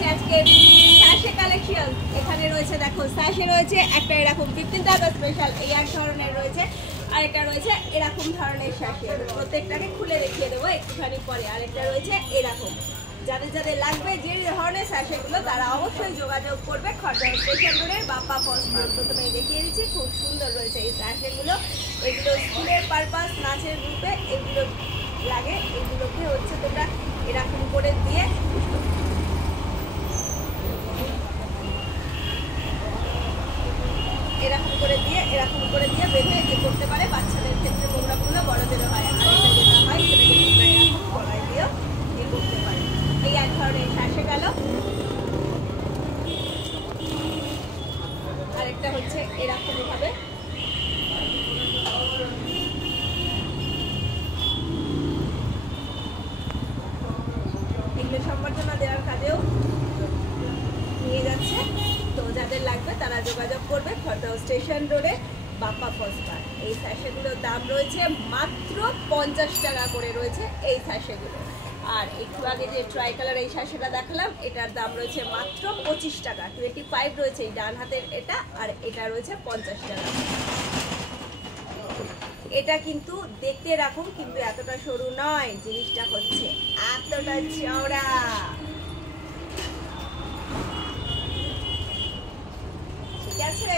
দেখাচ্ছি আজকে sachet collection. এখানে রয়েছে দেখো স্যাশে রয়েছে একটা এরকম 15th আগস্ট স্পেশাল এই এক ধরনের রয়েছে, আর একটা রয়েছে এরকম ধরনের স্যাশে। প্রত্যেকটাকে খুলে দেখিয়ে দেবো একটুখানি পরে। আরেকটা রয়েছে এরকম। যাদের যাদের লাগবে যে ধরনের স্যাশেগুলো তারা অবশ্যই যোগাযোগ করবে খড়দহ স্টেশন রোডের বাপ্পা ফলস মার্ট। প্রথমে দেখিয়ে দিচ্ছি, খুব সুন্দর রয়েছে এই স্যাশেগুলো। এগুলো স্কুলের পারপাস, নাচের গ্রুপে এগুলো লাগে। এগুলোকে হচ্ছে তোমরা এরকম করে দিয়ে এরকম করে দিয়ে বেঁধে এ করতে পারে। বাচ্চাদের ক্ষেত্রে প্রোগ্রামগুলো বড়দেরও হয়। আর এটা যেটা হয় সেটাকে তোমরা এরকম গলায় দিয়েও এ করতে পারে। এই এক ধরনের স্যাশে গেল। আরেকটা হচ্ছে এরকম ভাবে এগুলো সম্বর্ধনা দেওয়ার কাজেও নিয়ে যাচ্ছে। তো যাদের লাগবে তারা যোগাযোগ করবে খড়দহ স্টেশন রোডে বাপ্পা ফলস মার্ট। এই স্যাশেগুলোর দাম রয়েছে মাত্র 50 টাকা করে রয়েছে এই স্যাশেগুলো। আর একটু আগে যে ট্রাই কালার এই স্যাশেটা দেখালাম এটার দাম রয়েছে মাত্র 25 টাকা। 25 রয়েছে এই ডান হাতের এটা, আর এটা রয়েছে 50 টাকা। এটা কিন্তু দেখতে এরকম, কিন্তু এতটা সরু নয়, জিনিসটা হচ্ছে এতটা চওড়া। ঠিক আছে,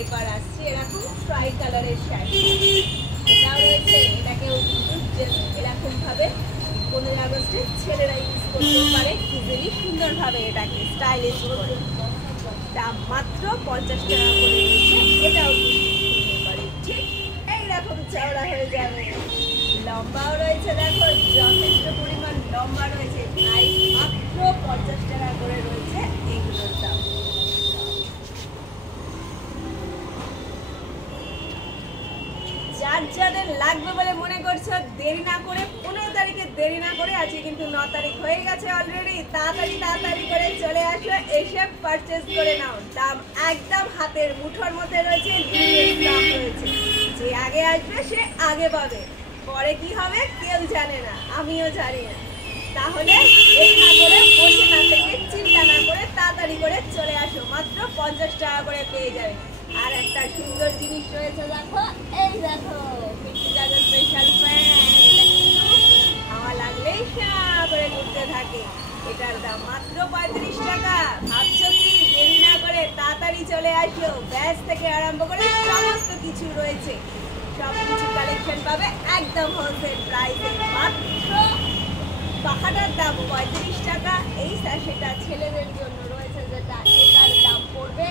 এবার আসছে এরকম ট্রাই কালারের শাড়ি। এটাও রয়েছে, এটাকেও এরকম ভাবে 15 আগস্টে ছেলেরা ইউজ করতে পারে ইজিলি সুন্দরভাবে, এটাকে স্টাইলিশ করে। দাম মাত্র 50 টাকা করে রয়েছে। এটাও ঠিক এইরকম চওড়া হয়ে যাবে। লম্বাও রয়েছে, দেখো যথেষ্ট পরিমাণ লম্বা রয়েছে। প্রাইস মাত্র 50 টাকা করে রয়েছে এগুলোর দাম। যার যাদের লাগবে বলে মনে করছো দেরি না করে, 15 তারিখে দেরি না করে, আজকে কিন্তু 9 তারিখ হয়ে গেছে অলরেডি। তাড়াতাড়ি করে চলে আসো, এসে পারচেজ করে নাও। দাম একদম হাতের মুঠোর মধ্যে রয়েছে, দাম রয়েছে। যে আগে আসবে সে আগে পাবে, পরে কি হবে কেউ জানে না, আমিও জানি না। তাহলে এই না করে বসে না থেকে চিন্তা না করে তাড়াতাড়ি করে চলে আসো, মাত্র 50 টাকা করে পেয়ে যাবে। আর একটা সুন্দর জিনিস রয়েছে দেখো, এই দেখো 15th আগস্ট স্পেশাল ফ্যান। এটা কিন্তু হাওয়া লাগলেই করে ঘুরতে থাকে। এটার দাম মাত্র 35 টাকা। ভাবছো কি দেরি না করে তাড়াতাড়ি চলে আসো। ব্যাস থেকে আরম্ভ করে সমস্ত কিছু রয়েছে, সব কিছু কালেকশন পাবে একদম হোলসেল প্রাইসে। মাত্র পাখাটার দাম 35 টাকা। এই স্যাশেটা ছেলেদের জন্য রয়েছে যেটা, এটার দাম পড়বে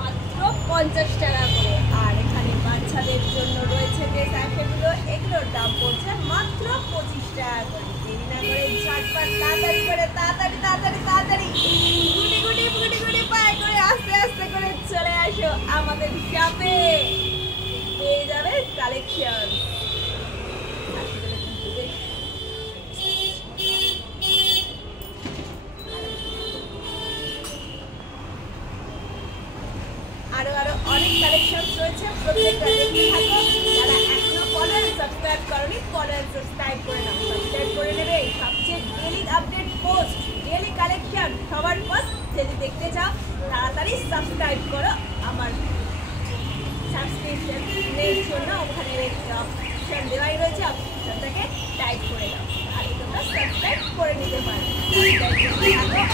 মাত্র 50 টাকা করে। আর এখানে বাচ্চাদের জন্য রয়েছে যে স্যাশেগুলো, এগুলোর দাম পড়ছে মাত্র 25 টাকা করে। দেরি না করে ঝটপট তাড়াতাড়ি গুটি পায়ে করে আস্তে করে চলে আসো আমাদের শপে, পেয়ে যাবে কালেকশন। আরো অনেক কালেকশন রয়েছে, প্রত্যেকটা দেখতে থাকো। যারা এখনো করেন সাবস্ক্রাইব করনি, করেন সাবস্ক্রাইব করে নাও। সাবস্ক্রাইব করে নেবে সবচেয়ে daily update post, daily collection সবার ফার্স্ট যদি দেখতে চাও তাড়াতাড়ি সাবস্ক্রাইব করো। আমার সাবস্ক্রিপশনের জন্য ওখানে অপশন দেওয়াই রয়েছে, অপশনটাকে টাইপ করে দাও, তাহলে তোমরা সাবস্ক্রাইব করে নিতে পারো। আপডেট